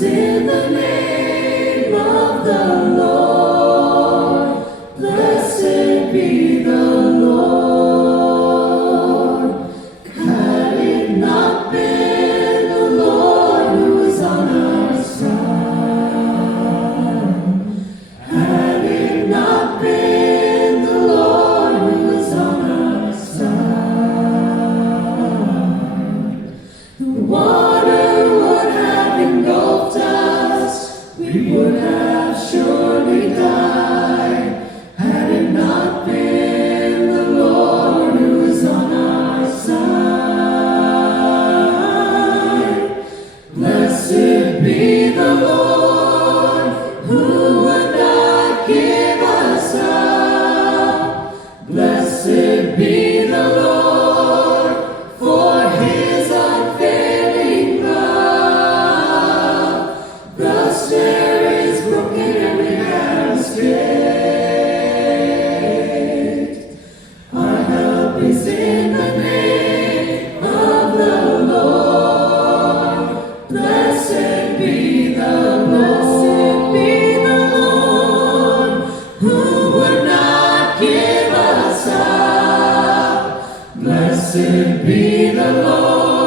is in the name of the Lord. Blessed be the Lord. Had it not been the Lord who is on our side, had it not been the Lord who is on our side, the water would have engulfed us, we would have surely died, had it not been the Lord who is on our side. Blessed be the Lord, who would not give us up. Blessed be the Lord, for his unfailing love. The snare is broken and we have escaped. Our help is in the name of the Lord. Blessed be the Lord, who would not give us up. Blessed be the Lord.